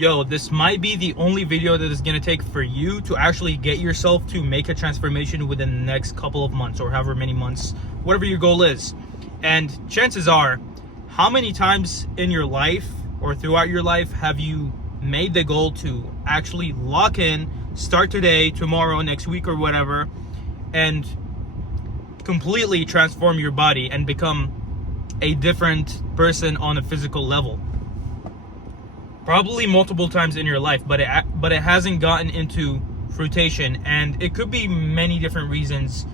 Yo, this might be the only video that is going to take for you to actually get yourself to make a transformation within the next couple of months, or however many months, whatever your goal is. And chances are, how many times in your life or throughout your life have you made the goal to actually lock in, start today, tomorrow, next week, or whatever, and completely transform your body and become a different person on a physical level? Probably multiple times in your life, but it hasn't gotten into fruition, and it could be many different reasons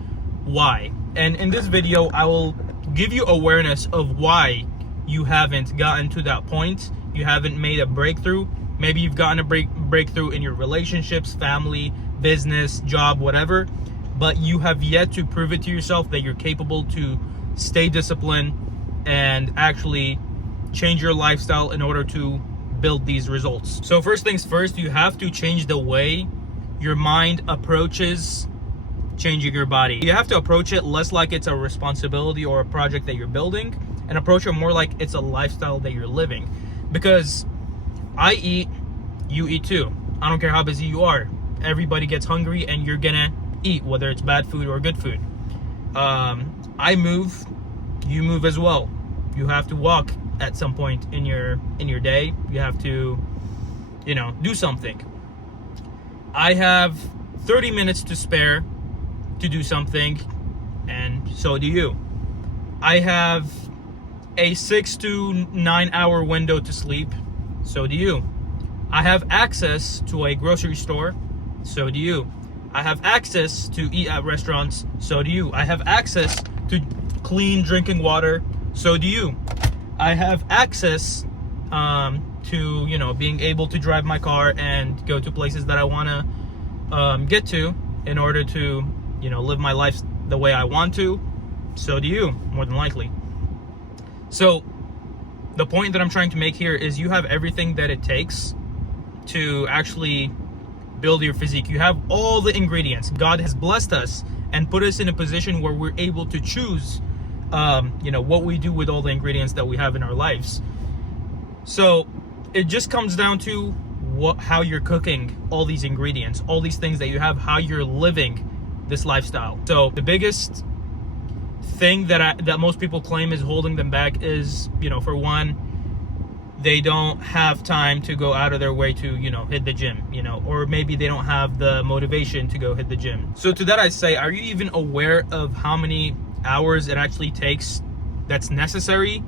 why. And in this video, I will give you awareness of why you haven't gotten to that point. You haven't made a breakthrough. Maybe you've gotten a breakthrough in your relationships, family, business, job, whatever, but you have yet to prove it to yourself that you're capable to stay disciplined and actually change your lifestyle in order to build these results. So first things first, you have to change the way your mind approaches changing your body. You have to approach it less like it's a responsibility or a project that you're building, and approach it more like it's a lifestyle that you're living. Because I eat, you eat too. I don't care how busy you are. Everybody gets hungry and you're gonna eat, whether it's bad food or good food. I move, you move as well. You have to walk at some point in your day. You have to, do something. I have 30 minutes to spare to do something, and so do you. I have a 6 to 9 hour window to sleep, so do you. I have access to a grocery store, so do you. I have access to eat at restaurants, so do you. I have access to clean drinking water, so do you. I have access to, being able to drive my car and go to places that I want to get to in order to, live my life the way I want to. So do you, more than likely. So the point that I'm trying to make here is you have everything that it takes to actually build your physique. You have all the ingredients. God has blessed us and put us in a position where we're able to choose what we do with all the ingredients that we have in our lives. So it just comes down to how you're cooking all these ingredients, all these things that you have, how you're living this lifestyle. So the biggest thing that most people claim is holding them back is, for one, they don't have time to go out of their way to, hit the gym, or maybe they don't have the motivation to go hit the gym. So to that I say, are you even aware of how many hours it actually takes that's necessary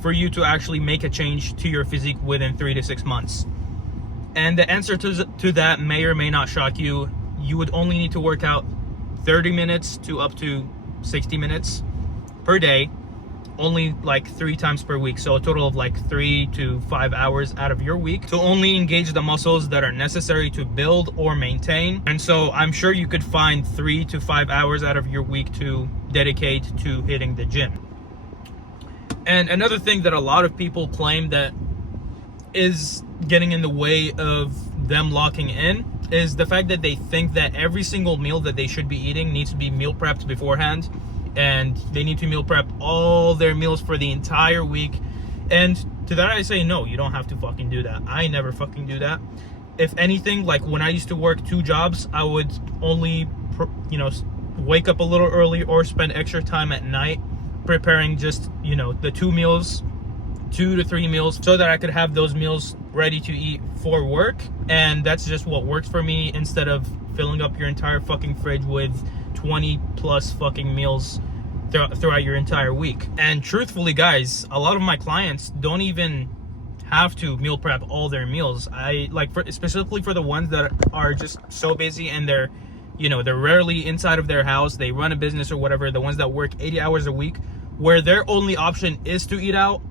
for you to actually make a change to your physique within 3 to 6 months? And the answer to that may or may not shock you. You would only need to work out 30 minutes to up to 60 minutes per day, only like 3 times per week. So a total of like 3 to 5 hours out of your week to only engage the muscles that are necessary to build or maintain. And so I'm sure you could find 3 to 5 hours out of your week to dedicate to hitting the gym. And another thing that a lot of people claim that is getting in the way of them locking in is the fact that they think that every single meal that they should be eating needs to be meal prepped beforehand, and they need to meal prep all their meals for the entire week. And to that I say, no, you don't have to fucking do that. I never fucking do that. If anything, like when I used to work 2 jobs, I would only wake up a little early or spend extra time at night preparing just the 2 meals, 2 to 3 meals, so that I could have those meals ready to eat for work. And that's just what works for me, instead of filling up your entire fucking fridge with 20 plus fucking meals throughout your entire week. And truthfully, guys, a lot of my clients don't even have to meal prep all their meals. Specifically for the ones that are just so busy and they're rarely inside of their house, they run a business or whatever, the ones that work 80 hours a week, where their only option is to eat out,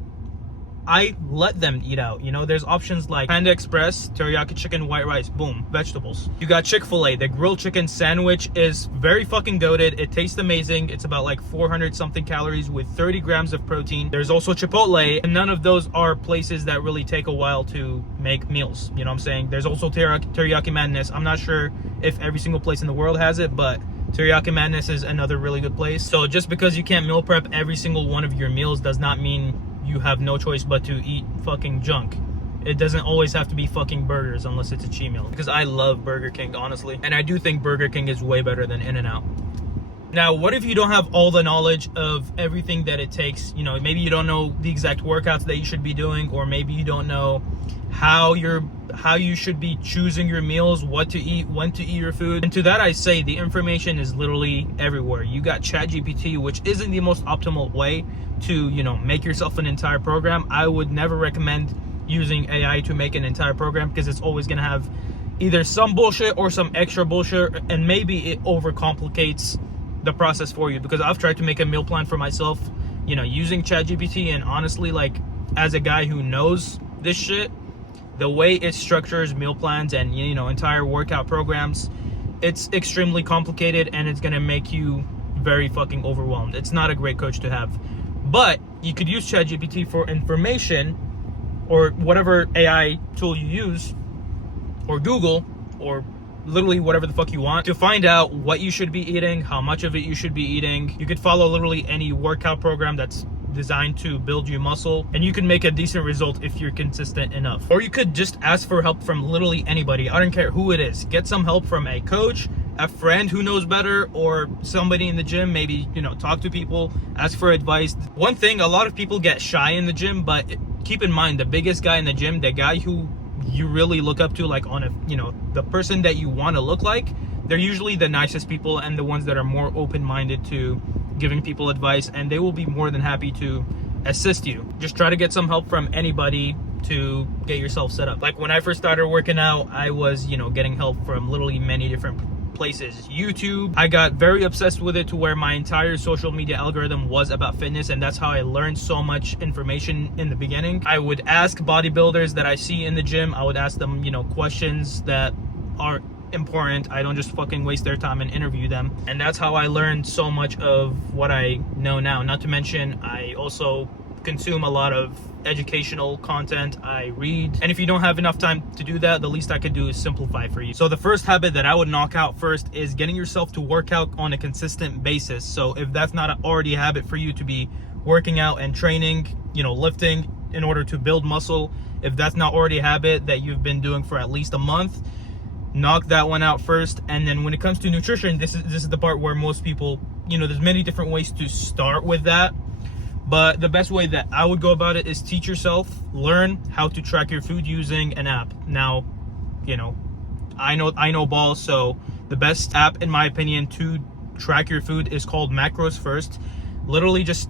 I let them eat out. There's options like Panda Express, teriyaki chicken, white rice, boom, vegetables. You got Chick-fil-A. The grilled chicken sandwich is very fucking goated. It tastes amazing. It's about like 400 something calories with 30 grams of protein. There's also Chipotle, and none of those are places that really take a while to make meals. You know what I'm saying? There's also Teriyaki Madness. I'm not sure if every single place in the world has it, but Teriyaki Madness is another really good place. So just because you can't meal prep every single one of your meals does not mean you have no choice but to eat fucking junk. It doesn't always have to be fucking burgers unless it's a cheat meal, because I love Burger King, honestly, and I do think Burger King is way better than In-N-Out. Now, what if you don't have all the knowledge of everything that it takes? You know, maybe you don't know the exact workouts that you should be doing, or maybe you don't know how you should be choosing your meals, what to eat, when to eat your food. And to that I say, the information is literally everywhere. You got ChatGPT, which isn't the most optimal way to, you know, make yourself an entire program. I would never recommend using AI to make an entire program, because it's always going to have either some bullshit or some extra bullshit, and maybe it overcomplicates the process for you. Because I've tried to make a meal plan for myself, you know, using ChatGPT, and honestly, like, as a guy who knows this shit, the way it structures meal plans and, you know, entire workout programs, it's extremely complicated, and it's gonna make you very fucking overwhelmed. It's not a great coach to have. But you could use ChatGPT for information, or whatever AI tool you use, or Google, or literally whatever the fuck you want, to find out what you should be eating, how much of it you should be eating. You could follow literally any workout program that's designed to build you muscle, and you can make a decent result if you're consistent enough. Or you could just ask for help from literally anybody. I don't care who it is. Get some help from a coach, a friend who knows better, or somebody in the gym. Maybe, you know, talk to people, ask for advice. One thing, a lot of people get shy in the gym, but keep in mind, the biggest guy in the gym, the guy who you really look up to, like, on a, you know, the person that you want to look like, they're usually the nicest people and the ones that are more open-minded to giving people advice, and they will be more than happy to assist you. Just try to get some help from anybody to get yourself set up. Like, when I first started working out, I was, you know, getting help from literally many different places. YouTube, I got very obsessed with it to where my entire social media algorithm was about fitness, and that's how I learned so much information in the beginning. I would ask bodybuilders that I see in the gym, I would ask them, you know, questions that are important. I don't just fucking waste their time and interview them. And that's how I learned so much of what I know now. Not to mention, I also consume a lot of educational content. I read, and if you don't have enough time to do that, the least I could do is simplify for you. So the first habit that I would knock out first is getting yourself to work out on a consistent basis. So if that's not already a habit for you to be working out and training, you know, lifting in order to build muscle, if that's not already a habit that you've been doing for at least a month, knock that one out first. And then when it comes to nutrition, this is the part where most people, you know, there's many different ways to start with that. But the best way that I would go about it is teach yourself, learn how to track your food using an app. Now, you know, I know balls, so the best app, in my opinion, to track your food is called Macros First. Literally just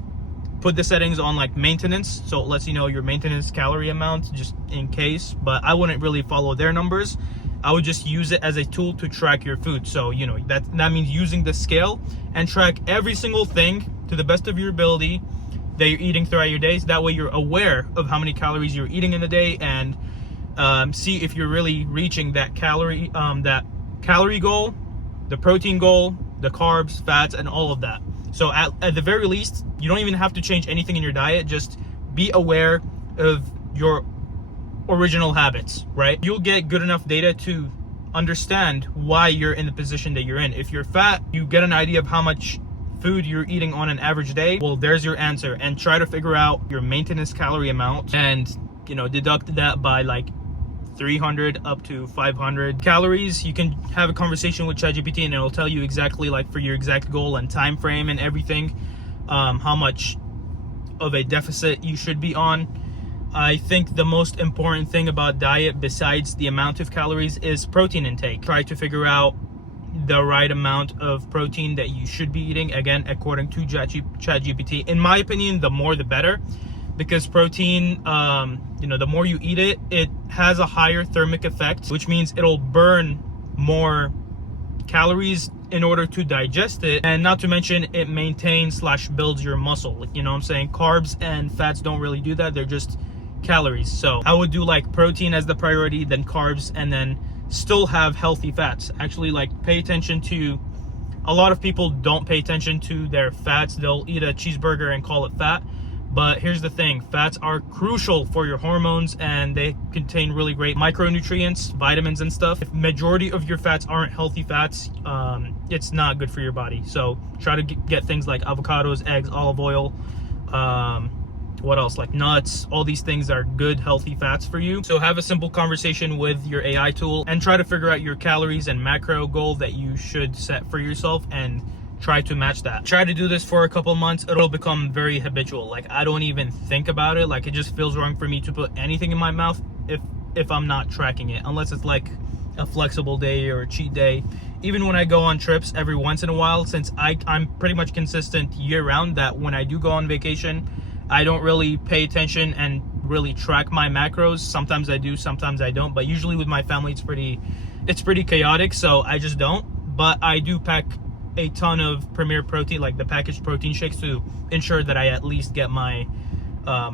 put the settings on like maintenance, so it lets you know your maintenance calorie amount, just in case. But I wouldn't really follow their numbers. I would just use it as a tool to track your food. So, you know, that means using the scale and track every single thing to the best of your ability that you're eating throughout your days. That way you're aware of how many calories you're eating in the day, and see if you're really reaching that calorie goal, the protein goal, the carbs, fats, and all of that. So at the very least, you don't even have to change anything in your diet. Just be aware of your original habits, right? You'll get good enough data to understand why you're in the position that you're in. If you're fat, you get an idea of how much food you're eating on an average day. Well, there's your answer. And try to figure out your maintenance calorie amount, and, you know, deduct that by like 300 up to 500 calories. You can have a conversation with ChatGPT, and it'll tell you exactly, like, for your exact goal and time frame and everything, how much of a deficit you should be on. I think the most important thing about diet, besides the amount of calories, is protein intake. Try to figure out the right amount of protein that you should be eating, again, according to ChatGPT. In my opinion, the more the better, because protein, you know, the more you eat it, it has a higher thermic effect, which means it'll burn more calories in order to digest it. And not to mention, it maintains / builds your muscle. Like, you know what I'm saying? Carbs and fats don't really do that. They're just calories. So I would do like protein as the priority, then carbs, and then still have healthy fats. Actually, like, pay attention to, a lot of people don't pay attention to their fats. They'll eat a cheeseburger and call it fat. But here's the thing, fats are crucial for your hormones, and they contain really great micronutrients, vitamins and stuff. If majority of your fats aren't healthy fats, it's not good for your body. So try to get things like avocados, eggs, olive oil, what else, like nuts, all these things are good healthy fats for you. So have a simple conversation with your AI tool and try to figure out your calories and macro goal that you should set for yourself and try to match that. Try to do this for a couple months. It'll become very habitual. Like I don't even think about it. Like it just feels wrong for me to put anything in my mouth if I'm not tracking it, unless it's like a flexible day or a cheat day. Even when I go on trips every once in a while, since I'm pretty much consistent year round, that when I do go on vacation, I don't really pay attention and really track my macros. Sometimes I do, sometimes I don't, but usually with my family it's pretty chaotic, so I just don't. But I do pack a ton of Premier Protein, like the packaged protein shakes, to ensure that I at least get my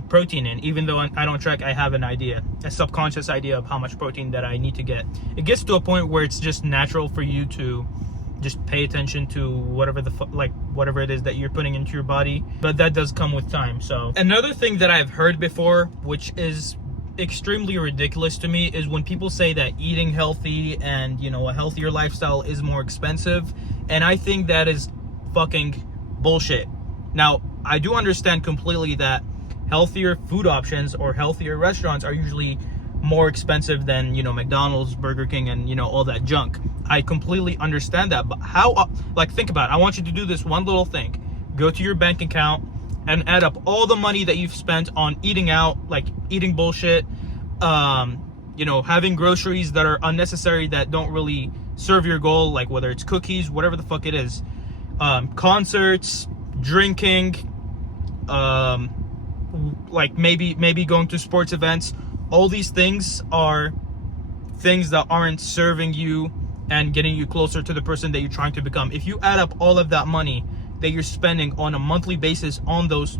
protein in. Even though I don't track, I have an idea, a subconscious idea of how much protein that I need to get. It gets to a point where it's just natural for you to just pay attention to whatever whatever it is that you're putting into your body, but that does come with time. So another thing that I've heard before, which is extremely ridiculous to me, is when people say that eating healthy and, you know, a healthier lifestyle is more expensive, and I think that is fucking bullshit. Now, I do understand completely that healthier food options or healthier restaurants are usually more expensive than, you know, McDonald's, Burger King, and, you know, all that junk. I completely understand that, but how, like, think about it. I want you to do this one little thing. Go to your bank account and add up all the money that you've spent on eating out, like eating bullshit, you know, having groceries that are unnecessary, that don't really serve your goal, like whether it's cookies, whatever the fuck it is, concerts, drinking, like maybe going to sports events. All these things are things that aren't serving you and getting you closer to the person that you're trying to become. If you add up all of that money that you're spending on a monthly basis on those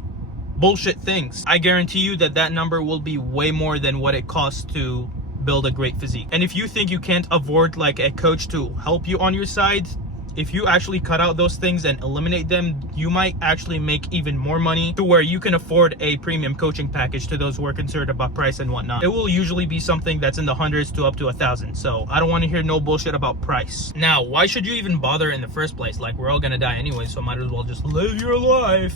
bullshit things, I guarantee you that that number will be way more than what it costs to build a great physique. And if you think you can't afford like a coach to help you on your side, if you actually cut out those things and eliminate them, you might actually make even more money, to where you can afford a premium coaching package to those who are concerned about price and whatnot. It will usually be something that's in the hundreds to up to 1,000. So I don't want to hear no bullshit about price. Now, why should you even bother in the first place? Like, we're all gonna die anyway, so might as well just live your life,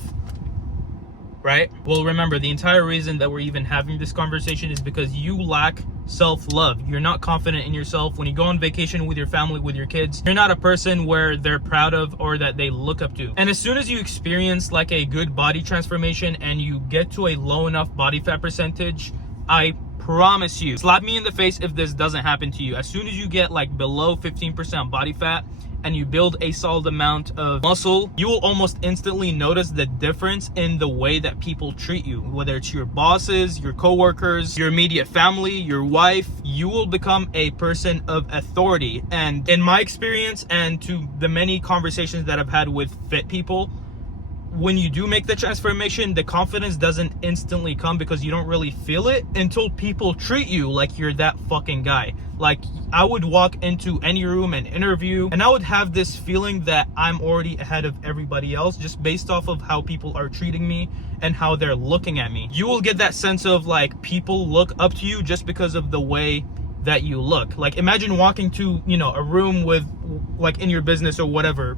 right? Well, remember, the entire reason that we're even having this conversation is because you lack self-love. You're not confident in yourself. When you go on vacation with your family, with your kids, you're not a person where they're proud of or that they look up to. And as soon as you experience like a good body transformation and you get to a low enough body fat percentage, I promise you, slap me in the face if this doesn't happen to you. As soon as you get like below 15% body fat and you build a solid amount of muscle, you will almost instantly notice the difference in the way that people treat you. Whether it's your bosses, your coworkers, your immediate family, your wife, you will become a person of authority. And in my experience, and to the many conversations that I've had with fit people, when you do make the transformation, the confidence doesn't instantly come because you don't really feel it until people treat you like you're that fucking guy. Like, I would walk into any room and interview, and I would have this feeling that I'm already ahead of everybody else just based off of how people are treating me and how they're looking at me. You will get that sense of like people look up to you just because of the way that you look. Like, imagine walking to, you know, a room with, like, in your business or whatever,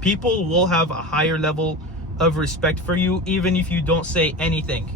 people will have a higher level of respect for you even if you don't say anything.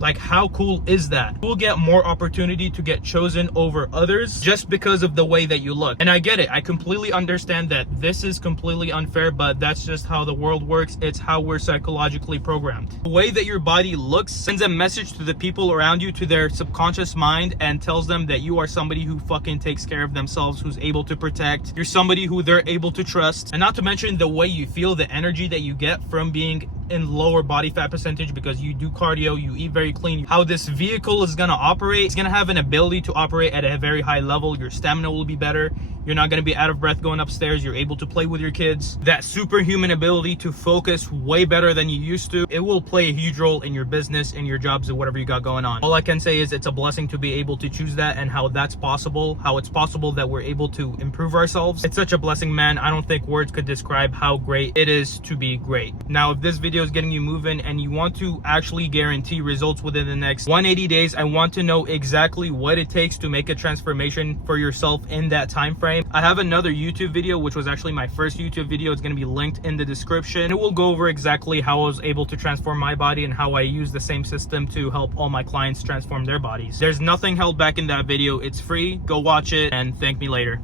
Like, how cool is that? You'll get more opportunity to get chosen over others just because of the way that you look. And I get it. I completely understand that this is completely unfair, but that's just how the world works. It's how we're psychologically programmed. The way that your body looks sends a message to the people around you, to their subconscious mind, and tells them that you are somebody who fucking takes care of themselves, who's able to protect. You're somebody who they're able to trust. And not to mention the way you feel, the energy that you get from being in lower body fat percentage because you do cardio, you eat very clean. How this vehicle is gonna operate, it's gonna have an ability to operate at a very high level. Your stamina will be better. You're not gonna be out of breath going upstairs. You're able to play with your kids. That superhuman ability to focus way better than you used to, it will play a huge role in your business, in your jobs, and whatever you got going on. All I can say is it's a blessing to be able to choose that, and how that's possible, how it's possible that we're able to improve ourselves. It's such a blessing, man. I don't think words could describe how great it is to be great. Now, if this video video is getting you moving and you want to actually guarantee results within the next 180 days, I want to know exactly what it takes to make a transformation for yourself in that time frame. I have another YouTube video, which was actually my first YouTube video. It's going to be linked in the description. It will go over exactly how I was able to transform my body and how I use the same system to help all my clients transform their bodies. There's nothing held back in that video. It's free. Go watch it and thank me later.